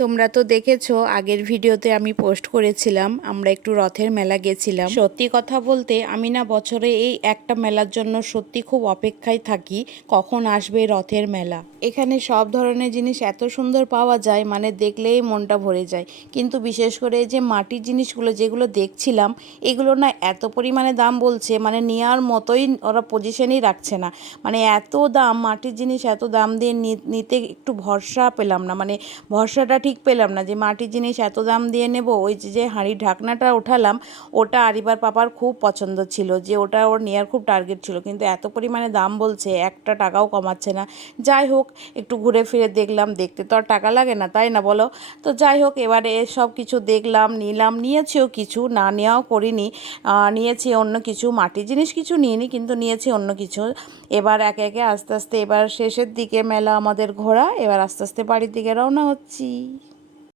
তোমরা তো দেখেছো আগের ভিডিওতে আমি পোস্ট করেছিলাম আমরা একটু রথের মেলা গেছিলাম। সত্যি কথা বলতে আমি না বছরে এই একটা মেলার জন্য সত্যি খুব অপেক্ষায় থাকি কখন আসবে রথের মেলা। এখানে সব ধরনের জিনিস এত সুন্দর পাওয়া যায়, মানে দেখলেই মনটা ভরে যায়। কিন্তু বিশেষ করে যে মাটির জিনিসগুলো যেগুলো দেখছিলাম এগুলো না এত পরিমাণে দাম বলছে, মানে নেওয়ার মতোই ওরা পজিশনই রাখছে না। মানে এত দাম, মাটির জিনিস এত দাম দিয়ে নিতে একটু ভরসা পেলাম না, মানে ভরসাটা ঠিক পেলাম না যে মাটির জিনিস এত দাম দিয়ে নেব। ওই যে হাঁড়ির ঢাকনাটা ওঠালাম, ওটা আরিবার পাপার খুব পছন্দ ছিল, যে ওটা ওর নেওয়ার খুব টার্গেট ছিল, কিন্তু এত পরিমাণে দাম বলছে একটা টাকাও কমাচ্ছে না। যাই হোক, একটু ঘুরে ফিরে দেখলাম, দেখতে তো আর টাকা লাগে না তাই না বলো। তো যাই হোক, এবারে সব কিছু দেখলাম, নিলাম, নিয়েছিও কিছু, না নেওয়াও করিনি। নিয়েছি অন্য কিছু, মাটির জিনিস কিছু নিইনি কিন্তু নিয়েছি অন্য কিছু। এবার একে একে আস্তে আস্তে এবার শেষের দিকে মেলা আমাদের ঘোরা, এবার আস্তে আস্তে বাড়ির দিকে রওনা হচ্ছি।